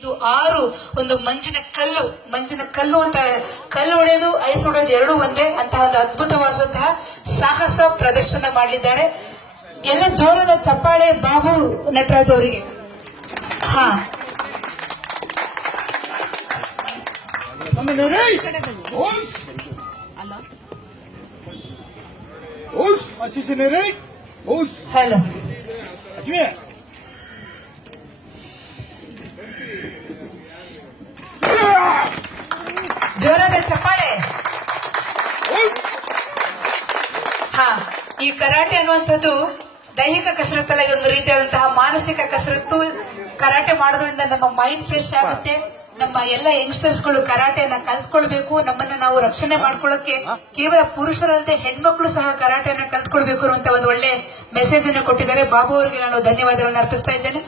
ಇದು 6 ಒಂದು ಮಂಜಿನ ಕಲ್ಲು ಅಂತ ಕಲ್ಲು ಹೊಡೆಯೋದು ಐಸ್ ಹೊಡೆಯೋದು ಎರಡೂ ಒಂದೇ ಅಂತಹ ಒಂದು ಅದ್ಭುತವಾದಂತಹ ಸಾಹಸ ಪ್ರದರ್ಶನ ಮಾಡಲಿದ್ದಾರೆ. ಎಲ್ಲ ಜೋರದ ಚಪ್ಪಾಳೆ ಬಾಬು ನಟರಾಜ್ ಅವರಿಗೆ. ಹಾ ಹಲೋ ಜೋರಾದ ಚಪ್ಪಾಳೆ. ಹಾ, ಈ ಕರಾಟೆ ಅನ್ನುವಂಥದ್ದು ದೈಹಿಕ ಕಸರತ್ತಲ್ಲ, ಇದೊಂದು ರೀತಿಯಾದಂತಹ ಮಾನಸಿಕ ಕಸರತ್ತು. ಕರಾಟೆ ಮಾಡೋದ್ರಿಂದ ನಮ್ಮ ಮೈಂಡ್ ಫ್ರೆಶ್ ಆಗುತ್ತೆ. ನಮ್ಮ ಎಲ್ಲ ಯಂಗ್ಸ್ಟರ್ಸ್ಗಳು ಕರಾಟೆಯನ್ನ ಕಲ್ತ್ಕೊಳ್ಬೇಕು. ನಮ್ಮನ್ನ ನಾವು ರಕ್ಷಣೆ ಮಾಡ್ಕೊಳ್ಳೋಕೆ ಕೇವಲ ಪುರುಷರಲ್ಲದೆ ಹೆಣ್ಮಕ್ಳು ಸಹ ಕರಾಟೆಯನ್ನ ಕಲ್ತ್ಕೊಳ್ಬೇಕು ಅನ್ನುವಂತ ಒಂದು ಒಳ್ಳೆ ಮೆಸೇಜ್ ಅನ್ನು ಕೊಟ್ಟಿದ್ದಾರೆ. ಬಾಬು ಅವರಿಗೆ ನಾನು ಧನ್ಯವಾದಗಳನ್ನು ಅರ್ಪಿಸ್ತಾ ಇದ್ದೇನೆ.